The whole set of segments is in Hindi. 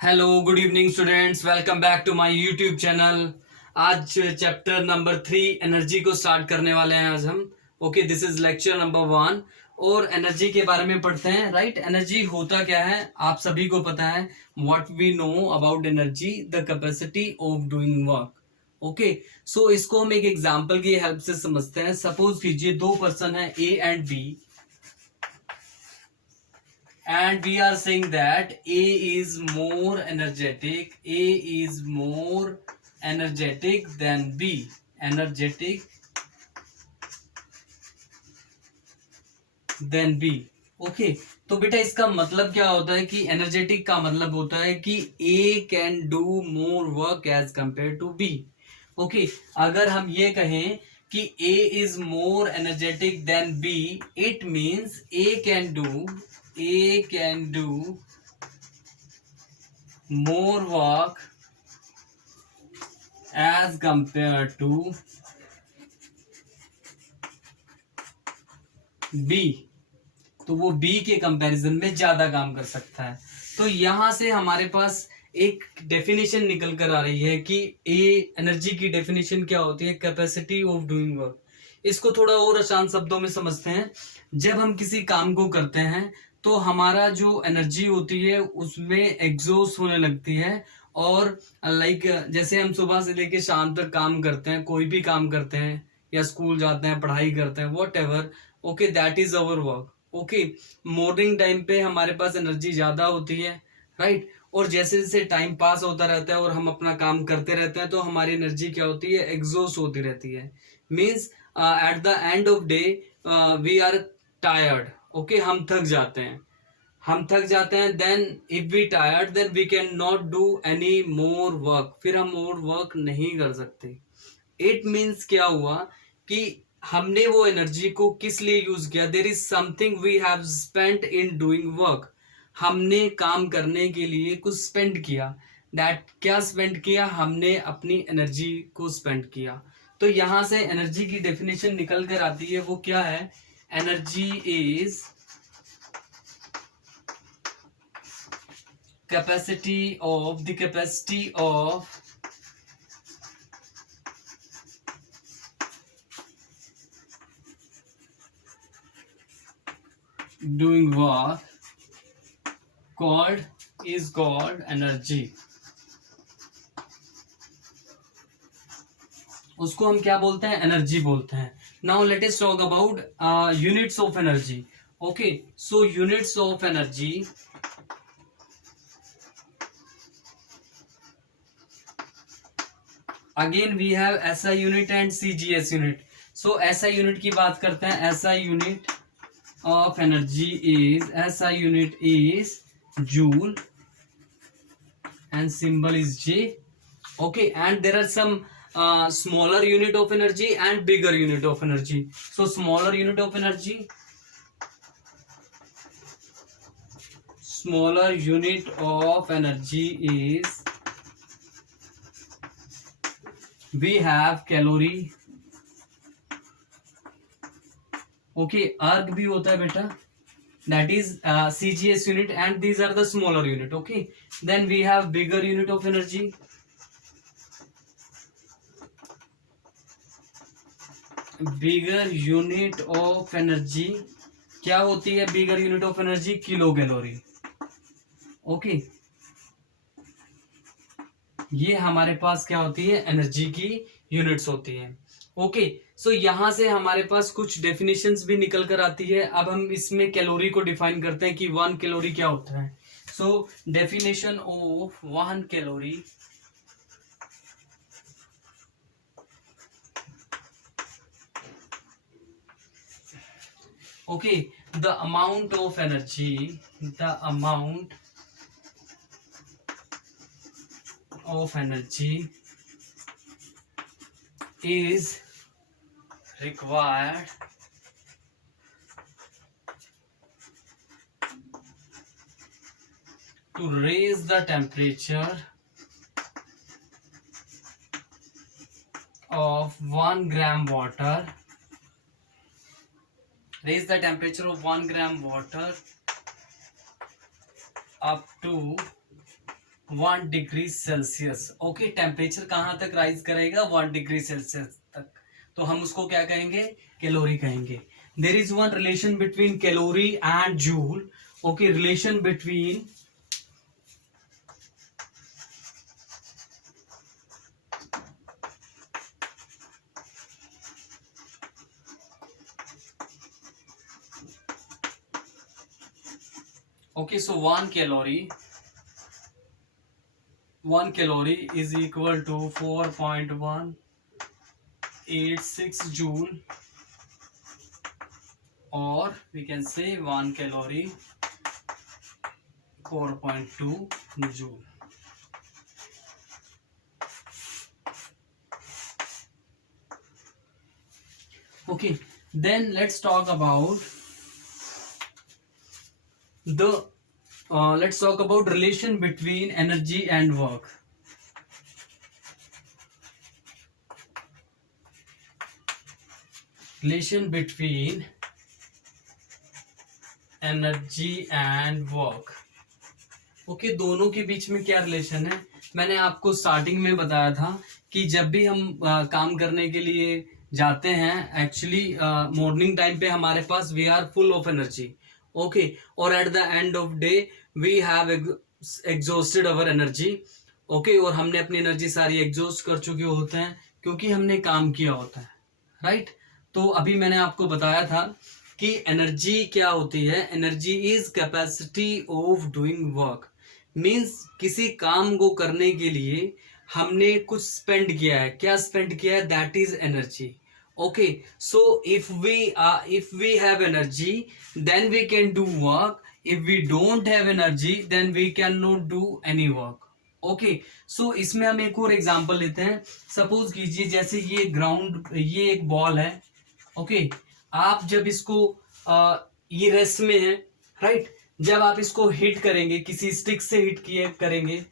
Hello good evening students, welcome back to my YouTube channel. आज चैप्टर नंबर 3 एनर्जी को स्टार्ट करने वाले हैं आज हम। Okay, this is lecture number 1 और एनर्जी के बारे में पढ़ते हैं। राइट, एनर्जी होता क्या है आप सभी को पता है। What we know about energy, the capacity of doing work. Okay, so इसको हम एक एग्जांपल की हेल्प से समझते हैं। सपोज कीजिए दो पर्सन है A and B, and we are saying that A is more energetic. A is more energetic than B. Energetic than B. Okay, तो बेटा इसका मतलब क्या होता है कि एनर्जेटिक का मतलब होता है कि A can do more work as compare to B। Okay, अगर हम ये कहें कि A is more energetic than B, it means A can do more work as compared to B। तो वो B के कंपैरिजन में ज्यादा काम कर सकता है। तो यहां से हमारे पास एक डेफिनेशन निकल कर आ रही है कि एनर्जी की डेफिनेशन क्या होती है, कैपेसिटी ऑफ डूइंग वर्क। इसको थोड़ा और आसान शब्दों में समझते हैं। जब हम किसी काम को करते हैं तो हमारा जो एनर्जी होती है उसमें एग्जॉस्ट होने लगती है। और लाइक जैसे हम सुबह से लेकर शाम तक काम करते हैं, कोई भी काम करते हैं या स्कूल जाते हैं, पढ़ाई करते हैं, what ever. Okay, that is our work. Okay, morning time पे हमारे पास एनर्जी ज्यादा होती है। राइट, और जैसे जैसे टाइम पास होता रहता है और हम अपना काम करते रहते हैं तो हमारी एनर्जी क्या होती है, एग्जॉस्ट होती रहती है। Means at the end of day we are tired. Okay, हम थक जाते हैं। Then if we tired then we can not do any more work, फिर हम और वर्क नहीं कर सकते। इट मीन्स क्या हुआ कि हमने वो एनर्जी को किस लिए यूज किया। There is something we have spent in doing work. हमने काम करने के लिए कुछ स्पेंड किया। दैट क्या स्पेंड किया, हमने अपनी एनर्जी को स्पेंड किया। तो यहां से एनर्जी की डेफिनेशन निकल कर आती है, वो क्या है, energy is capacity of doing work called energy। उसको हम क्या बोलते हैं, एनर्जी बोलते हैं। Now let us talk about units of energy. Okay, so units of energy, again we have SI unit and CGS unit. So SI unit की बात करते हैं। SI unit of energy is, SI unit is joule and symbol is J. Okay, and there are some smaller unit of energy and bigger unit of energy. So smaller unit of energy, is, we have calorie. Okay, arc भी होता है बेटा, that is CGS unit, and these are the smaller unit. Okay, then we have bigger unit of energy. Bigger unit of energy क्या होती है, bigger unit of energy kilo calorie. Okay, ये हमारे पास क्या होती है, एनर्जी की यूनिट्स होती हैं। ओके, सो यहां से हमारे पास कुछ डेफिनेशंस भी निकल कर आती है। अब हम इसमें कैलोरी को डिफाइन करते हैं कि 1 कैलोरी क्या होता है। So definition of 1 calorie, okay, the amount of energy, the amount of energy is required to raise the temperature of 1 gram water, raise the temperature of 1 gram water up to 1 degree Celsius. Okay, temperature कहाँ तक राइज करेगा? 1 डिग्री सेल्सियस तक। तो हम उसको क्या कहेंगे? कैलोरी कहेंगे। There is one relation between calorie and joule. Okay, relation between okay, so 1 calorie is equal to 4.186 joule, or we can say 1 calorie 4.2 joule. Okay, then let's talk about the let's talk about relation between energy and work. Relation between energy and work. Okay, दोनों के बीच में क्या रिलेशन है? मैंने आपको स्टार्टिंग में बताया था कि जब भी हम काम करने के लिए जाते हैं, एक्चुअली मॉर्निंग टाइम पे हमारे पास we are full of energy. Okay, और at the end of day we have exhausted our energy. Okay, और हमने अपनी एनर्जी सारी एग्जॉस्ट कर चुके होते हैं क्योंकि हमने काम किया होता है, राइट? तो अभी मैंने आपको बताया था कि एनर्जी क्या होती है। Energy is capacity of doing work. Means किसी काम को करने के लिए हमने कुछ स्पेंड किया है। क्या स्पेंड किया है? That is energy. Okay, so if we have energy then we can do work. If we don't have energy then we can not do any work. Okay, so इसमें हम एक और एग्जांपल लेते हैं। सपोज कीजिए जैसे ये ग्राउंड, ये एक बॉल है। ओके, आप जब इसको ये रेस्ट में है, राइट? जब आप इसको हिट करेंगे, किसी स्टिक से हिट किए करेंगे,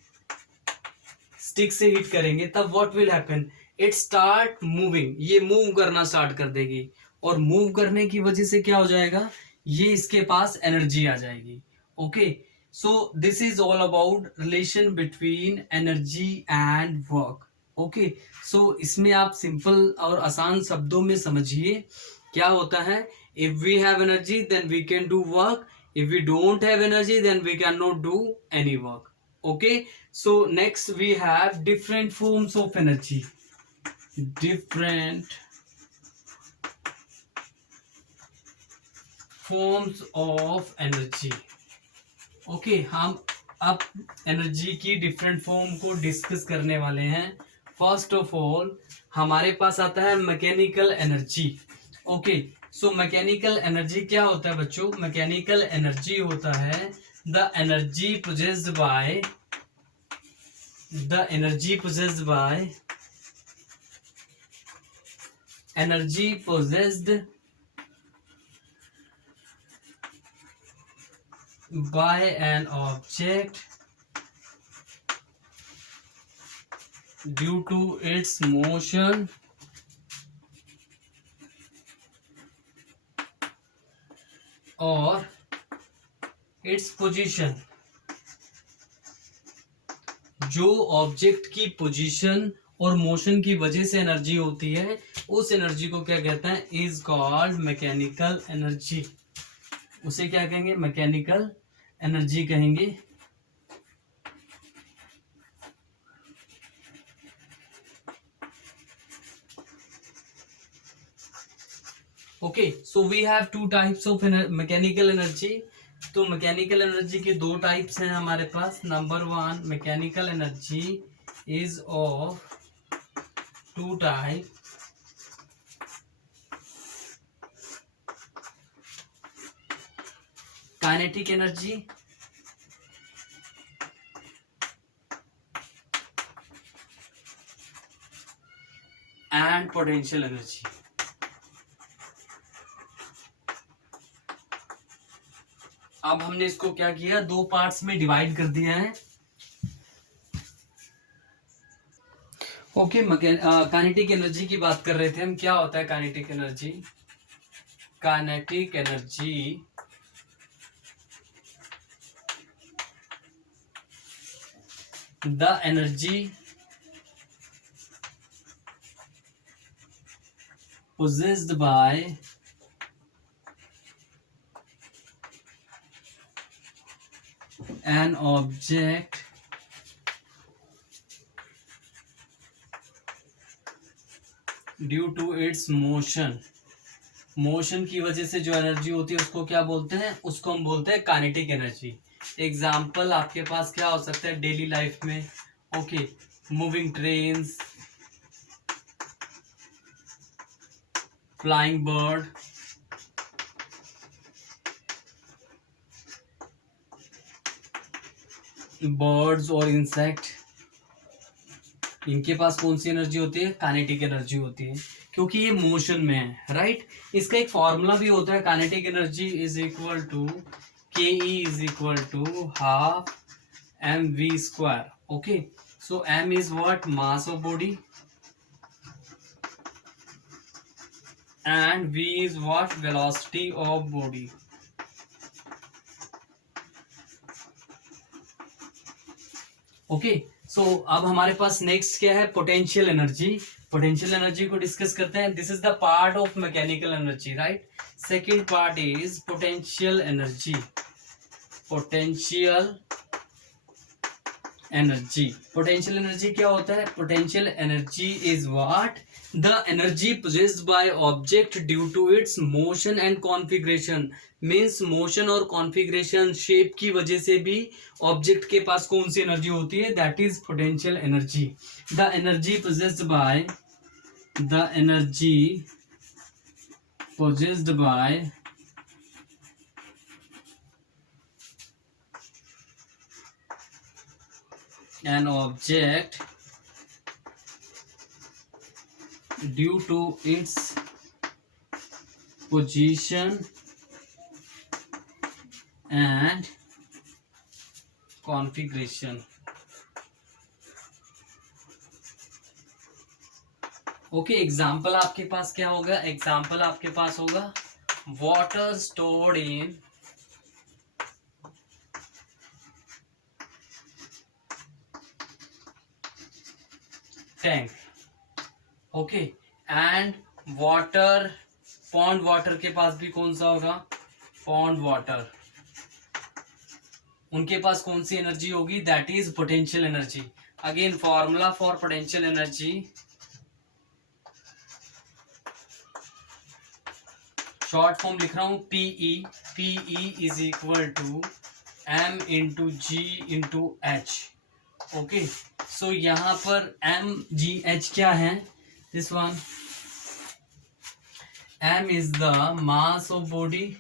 स्टिक से हिट करेंगे, तब what will happen? It start moving. ये मूव करना स्टार्ट कर देगी, और मूव करने की वजह से क्या हो जाएगा? ये इसके पास एनर्जी आ जाएगी। Okay, so this is all about relation between energy and work. Okay, so इसमें आप सिंपल और आसान शब्दों में समझिए क्या होता है। If we have energy then we can do work. If we don't have energy then we can not do any work. Okay, so next we have different forms of energy. Different forms of energy. Okay, हम अब एनर्जी की डिफरेंट फॉर्म को डिस्कस करने वाले हैं। फर्स्ट ऑफ ऑल हमारे पास आता है mechanical energy. Okay, so mechanical energy क्या होता है बच्चों? मैकेनिकल एनर्जी होता है the energy possessed by energy possessed by an object due to its motion or its position। जो ऑब्जेक्ट की पोजीशन और मोशन की वजह से एनर्जी होती है, उस एनर्जी को क्या कहते हैं? Is called mechanical energy. उसे क्या कहेंगे? मैकेनिकल एनर्जी कहेंगे। Okay, so we have two types of mechanical energy. तो मैकेनिकल एनर्जी के दो टाइप्स हैं हमारे पास। Number one, mechanical energy is of two type. Kinetic energy and potential energy. अब हमने इसको क्या किया? दो पार्ट्स में डिवाइड कर दिया है। ओके, काइनेटिक एनर्जी की बात कर रहे थे हम। क्या होता है kinetic energy? Kinetic energy the energy possessed by an object due to its motion, motion की वजह से जो एनर्जी होती है उसको क्या बोलते हैं, उसको हम बोलते हैं काइनेटिक एनर्जी। एग्जाम्पल आपके पास क्या हो सकता है डेली लाइफ में, okay, moving trains, flying bird, birds और इंसेक्ट, इनके पास कौन सी एनर्जी होती है, काइनेटिक एनर्जी होती है, क्योंकि ये मोशन में है, राइट। इसका एक फॉर्मूला भी होता है, kinetic energy is equal to k e is equal to half m v square, okay. So m is what, mass of body, and v is what, velocity of body, okay. सो अब हमारे पास नेक्स्ट क्या है, पोटेंशियल एनर्जी। पोटेंशियल एनर्जी को डिस्कस करते हैं। This is the part of mechanical energy, right. Second part is potential energy. Potential energy, potential energy क्या होता है, potential energy is what, the energy possessed by object due to its motion and configuration, means motion और कॉन्फ़िगरेशन, शेप की वजह से भी ऑब्जेक्ट के पास कौन सी एनर्जी होती है, that is potential energy. The energy possessed by, the energy possessed by an object due to its position and configuration, okay. Example आपके पास क्या होगा, एग्जाम्पल आपके पास होगा water stored in tank, okay, and water, pond water के पास भी कौन सा होगा, पॉन्ड वाटर, उनके पास कौन सी एनर्जी होगी, that is potential energy. Again formula for potential energy, short form लिख रहा हूं, PE, PE is equal to m into g into h, okay. So यहां पर एम जी एच क्या है, this one, m is the mass of body,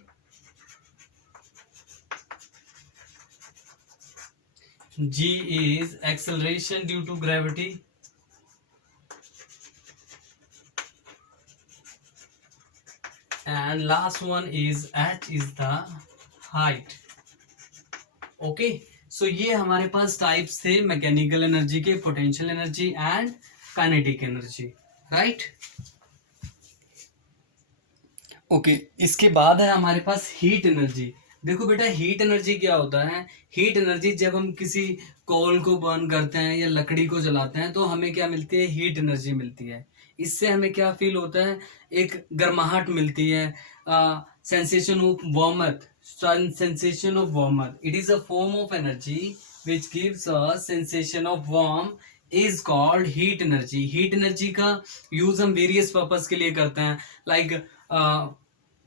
g is acceleration due to gravity, and last one is h is the height, okay। सो ये हमारे पास टाइप्स थे मैकेनिकल एनर्जी के, potential energy and kinetic energy, right, okay. इसके बाद है हमारे पास हीट एनर्जी। देखो बेटा, हीट एनर्जी क्या होता है, हीट एनर्जी जब हम किसी कोल को बर्न करते हैं या लकड़ी को जलाते हैं तो हमें क्या मिलती है, हीट एनर्जी मिलती है। इससे हमें क्या फील होता है, एक गर्माहट मिलती है, sensation of warmth, sensation of warmth, it is a form of energy which gives a sensation of warm, is called heat energy. Heat energy का यूज हम वेरियस पर्पस के लिए करते हैं, लाइक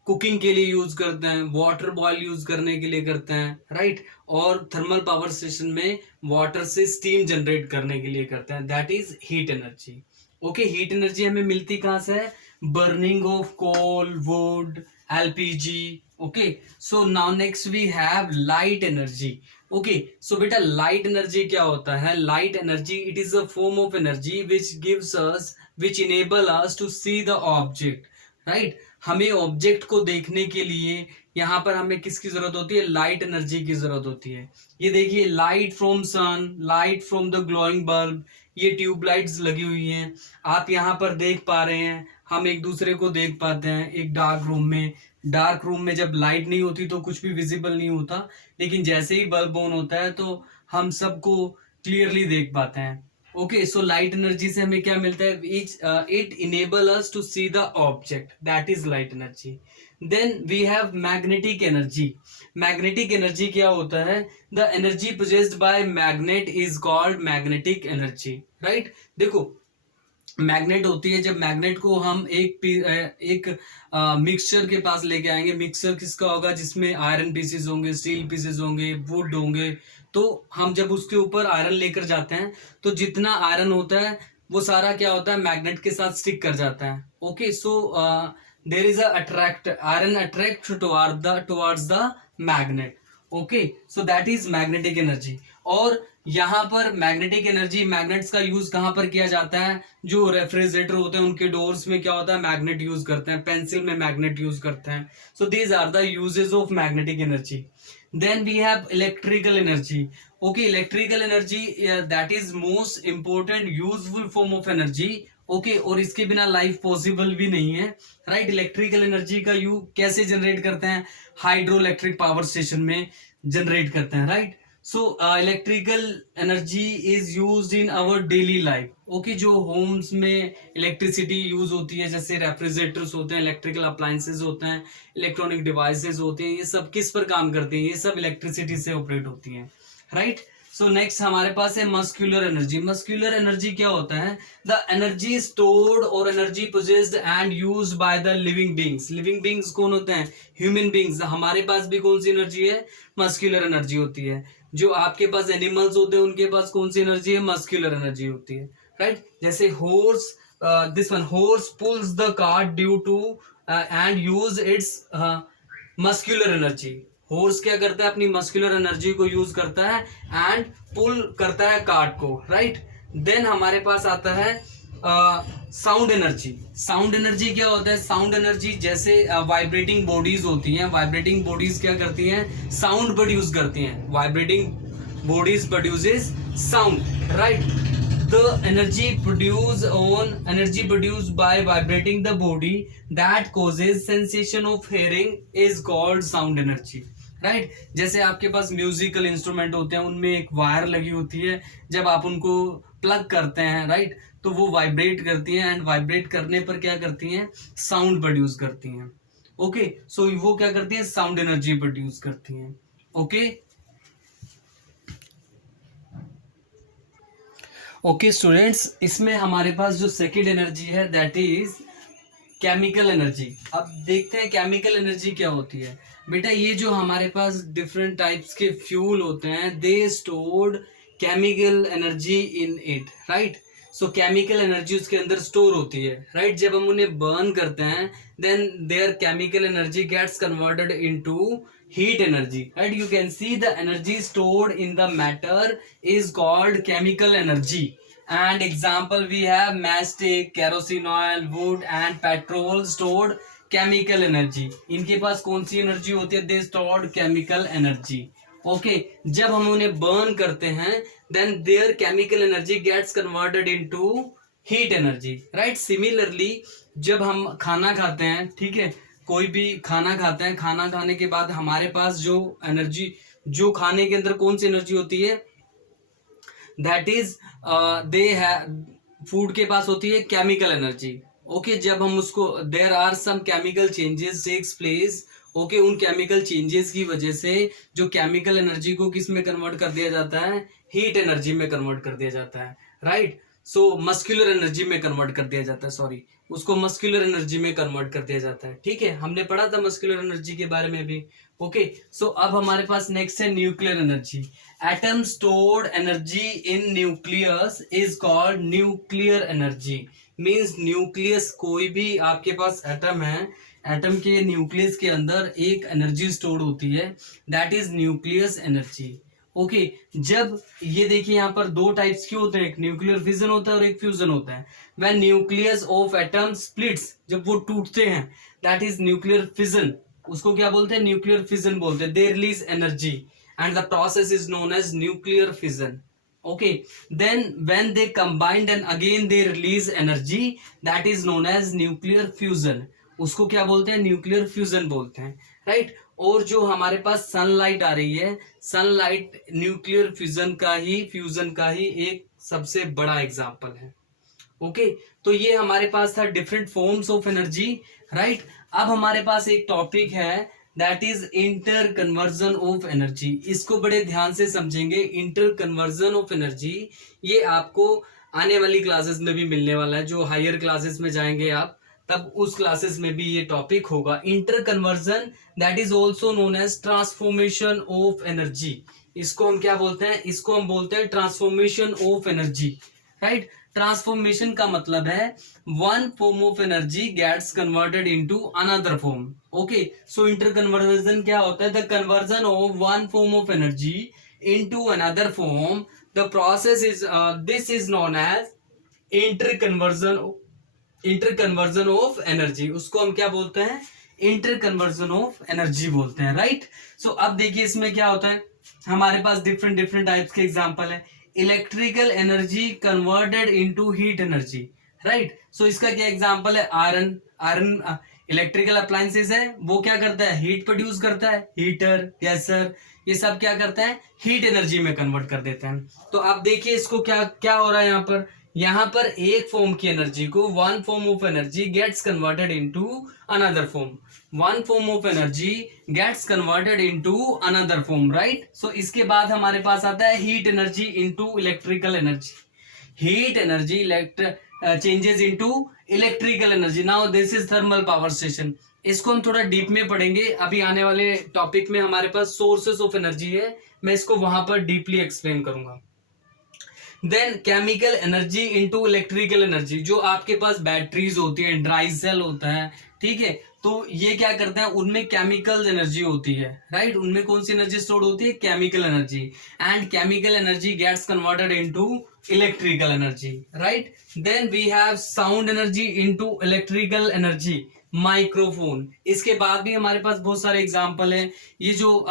कुकिंग के लिए यूज करते हैं, वाटर बॉयल यूज करने के लिए करते हैं, राइट, और थर्मल पावर स्टेशन में वाटर से स्टीम जनरेट करने के लिए करते हैं, that is heat energy, okay. Heat energy हमें मिलती कहाँ से है, burning of coal, wood, LPG, okay. So now next we have light energy, okay. So बेटा लाइट एनर्जी क्या होता है, light energy it is a form of energy which gives us, which enable us to see the object, right. हमें ऑब्जेक्ट को देखने के लिए यहाँ पर हमें किसकी जरूरत होती है, लाइट एनर्जी की जरूरत होती है। ये देखिए, light from sun, light from the glowing bulb, ये ट्यूबलाइट्स लगी हुई हैं, आप यहाँ पर देख पा रहे हैं, हम एक दूसरे को देख पाते हैं एक डार्क रूम में। डार्क रूम में जब लाइट नहीं होती तो कुछ भी विजिबल नहीं होता, लेकिन जैसे ही बल्ब ऑन होता है तो हम सबको क्लियरली देख पाते हैं। ओके, सो लाइट एनर्जी से हमें क्या मिलता है? It enable us to see the object, that is light energy. Then we have magnetic energy. Magnetic energy क्या होता है? The energy produced by magnet is called magnetic energy, right. देखो, मैग्नेट होती है, जब मैग्नेट को हम एक मिक्सचर के पास लेके आएंगे, मिक्सचर किसका होगा? जिसमें आयरन पीसेस होंगे, स्टील पीसेस होंगे, वुड होंगे, तो हम जब उसके ऊपर आयरन लेकर जाते हैं तो जितना आयरन होता है वो सारा क्या होता है? मैग्नेट के साथ स्टिक कर जाता है। Okay, so there is attract, iron attract towards the magnet. Okay, so that is magnetic energy. और यहाँ पर मैग्नेटिक एनर्जी, मैग्नेट्स का यूज कहाँ पर किया जाता है? जो रेफ्रिजरेटर होते हैं उनके डोर्स में क्या होता है? मैग्नेट यूज करते हैं, पेंसिल में मैग्नेट यूज करते हैं। So these are the uses of magnetic energy. Then we have electrical energy. Okay, electrical energy that is most important useful form of energy. Okay, और इसके बिना लाइफ पॉसिबल भी नहीं है, राइट। इलेक्ट्रिकल एनर्जी का यूज कैसे जनरेट करते हैं? हाइड्रो इलेक्ट्रिक पावर स्टेशन में जनरेट करते हैं, right. So electrical energy is used in our daily life. Okay, जो होम्स में इलेक्ट्रिसिटी यूज होती है, जैसे रेफ्रिजरेटर्स होते हैं, इलेक्ट्रिकल अप्लायंसेज होते हैं, इलेक्ट्रॉनिक डिवाइसेस होते हैं, ये सब किस पर काम करते हैं? ये सब इलेक्ट्रिसिटी से ऑपरेट होती हैं, राइट। सो नेक्स्ट हमारे पास है मस्कुलर एनर्जी। मस्कुलर एनर्जी क्या होता है? द एनर्जी स्टोर्ड और energy possessed and used by the living beings. Living beings कौन होते हैं? Human beings. हमारे पास भी कौन सी एनर्जी है? मस्कुलर एनर्जी होती है। जो आपके पास एनिमल्स होते हैं उनके पास कौन सी एनर्जी है? मस्कुलर एनर्जी होती है, राइट। जैसे horse, this one, horse pulls the cart due to and use its muscular energy. Horse क्या करता है? अपनी मस्कुलर एनर्जी को यूज करता है एंड पुल करता है कार्ट को, राइट। देन हमारे पास आता है साउंड एनर्जी। साउंड एनर्जी क्या होता है? साउंड एनर्जी जैसे वाइब्रेटिंग बॉडीज होती हैं, वाइब्रेटिंग बॉडीज क्या करती हैं? साउंड प्रोड्यूस करती हैं। Vibrating bodies produces sound, right. The energy produced by vibrating the body that causes sensation of hearing is called sound energy, right. जैसे आपके पास म्यूजिकल इंस्ट्रूमेंट होते हैं, उनमें एक वायर लगी होती है, जब आप उनको प्लग करते हैं, राइट, तो वो वाइब्रेट करती हैं एंड वाइब्रेट करने पर क्या करती हैं? साउंड प्रोड्यूस करती हैं। ओके, सो वो क्या करती हैं? साउंड एनर्जी प्रोड्यूस करती हैं। ओके, ओके स्टूडेंट्स, इसमें हमारे पास जो सेकेंड एनर्जी है दैट इज केमिकल एनर्जी। अब देखते हैं केमिकल एनर्जी क्या होती है। बेटा, ये जो हमारे पास डिफरेंट टाइप्स के फ्यूल होते हैं, they stored chemical energy in it, right. So chemical energy उसके अंदर स्टोर होती है, राइट। जब हम उन्हें बर्न करते हैं then their chemical energy gets converted into heat energy, right? You can see the energy stored in the matter is called chemical energy. And example we have matchstick, kerosene oil, wood and petrol stored chemical energy. इनके पास कौन सी एनर्जी होती है? They stored chemical energy. Okay, जब हम उन्हें बर्न करते हैं then their chemical energy gets converted into heat energy, right? Similarly, जब हम खाना खाते हैं, ठीक है, कोई भी खाना खाते हैं, खाना खाने के बाद हमारे पास जो एनर्जी, जो खाने के अंदर कौन सी एनर्जी होती है? दैट इज दे फूड के पास होती है केमिकल एनर्जी। ओके, जब हम उसको, there are some chemical changes takes place. Okay, उन केमिकल चेंजेस की वजह से जो केमिकल एनर्जी को किस में कन्वर्ट कर दिया जाता है? हीट एनर्जी में कन्वर्ट कर दिया जाता है, राइट। सो मस्कुलर एनर्जी में कन्वर्ट कर दिया जाता है, सॉरी, उसको मस्कुलर एनर्जी में कन्वर्ट कर दिया जाता है, ठीक है। हमने पढ़ा था मस्कुलर एनर्जी के बारे में भी। ओके, सो अब हमारे पास नेक्स्ट है nuclear energy. Atom stored energy in nucleus is called nuclear energy. Means nucleus, कोई भी आपके पास एटम है, एटम के न्यूक्लियस के अंदर एक एनर्जी स्टोर होती है, that is nucleus energy. Okay, जब ये देखिए यहाँ पर दो टाइप्स के होते हैं, एक न्यूक्लियर फिजन होता है और एक फ्यूजन होता है। When nucleus of atom splits, जब वो टूटते हैं, दैट इज न्यूक्लियर फिजन। उसको क्या बोलते हैं? न्यूक्लियर फिजन बोलते हैं। They release energy and the process is known as nuclear fission. Okay, then when they combined and again they release energy, that is known as nuclear fusion. उसको क्या बोलते हैं? न्यूक्लियर फ्यूजन बोलते हैं, राइट। और जो हमारे पास सनलाइट आ रही है, सनलाइट न्यूक्लियर फ्यूजन का ही एक सबसे बड़ा एग्जाम्पल है। ओके, तो ये हमारे पास था different forms of energy, right. अब हमारे पास एक टॉपिक है that is inter conversion of energy. इसको बड़े ध्यान से समझेंगे। इंटर कन्वर्जन ऑफ एनर्जी ये आपको आने वाली क्लासेस में भी मिलने वाला है। जो हायर क्लासेस में जाएंगे आप, तब उस क्लासेस में भी ये टॉपिक होगा। Inter conversion that is also known as transformation of energy. इसको हम क्या बोलते हैं? इसको हम बोलते हैं transformation of energy, right. Transformation का मतलब है one form of energy gets converted into another form. Okay, so inter conversion क्या होता है? The conversion of one form of energy into another form. The process is this is known as inter conversion of energy. उसको हम क्या बोलते हैं? इंटर कन्वर्जन ऑफ एनर्जी बोलते हैं, राइट। सो अब देखिए इसमें क्या होता है, हमारे पास डिफरेंट डिफरेंट टाइप्स के एग्जांपल है। Electrical energy converted into heat energy, right. So इसका क्या एग्जांपल है? आयरन इलेक्ट्रिकल अप्लायंसेस है, वो क्या करता है? हीट प्रोड्यूस करता है। हीटर, गैसर, ये सब क्या करते हैं? हीट एनर्जी में कन्वर्ट कर देते हैं। तो आप देखिए इसको क्या क्या हो रहा है यहाँ पर एक फॉर्म की एनर्जी को, one form of energy gets converted into another form. One form of energy gets converted into another form, right. So इसके बाद हमारे पास आता है heat energy into electrical energy. Heat energy changes into electrical energy. Now this is thermal power station. इसको हम थोड़ा डीप में पढ़ेंगे। अभी आने वाले टॉपिक में हमारे पास सोर्सेस ऑफ एनर्जी है, मैं इसको वहां पर डीपली एक्सप्लेन करूंगा। Then chemical energy into electrical energy. जो आपके पास बैटरीज होती है, ड्राई सेल होता है, ठीक है, तो ये क्या करते हैं? उनमें केमिकल एनर्जी होती है, राइट। उनमें कौन सी एनर्जी स्टोर होती है? Chemical energy. And chemical energy gets converted into electrical energy, right. Then we have sound energy into electrical energy, microphone. इसके बाद भी हमारे पास बहुत सारे एग्जाम्पल हैं। ये जो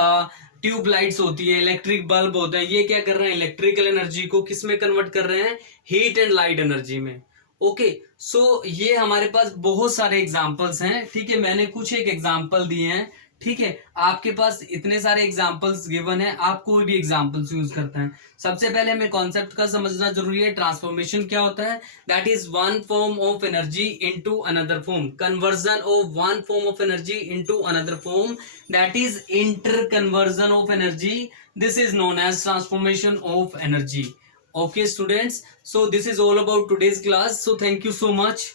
ट्यूब लाइट्स होती है, इलेक्ट्रिक बल्ब होता है, ये क्या कर रहे हैं? इलेक्ट्रिकल एनर्जी को किस में कन्वर्ट कर रहे हैं? हीट एंड लाइट एनर्जी में। ओके, सो ये हमारे पास बहुत सारे एग्जांपल्स हैं, ठीक है। मैंने कुछ एक एग्जांपल दिए हैं, ठीक है। आपके पास इतने सारे एग्जांपल्स गिवन है, आप कोई भी एग्जांपल्स यूज करते हैं। सबसे पहले हमें कॉन्सेप्ट का समझना जरूरी है। ट्रांसफॉर्मेशन क्या होता है? That is one form of energy into another form. Conversion of one form of energy into another form, that is inter conversion of energy. This is known as transformation of energy. Okay students, so this is all about today's class, so thank you so much.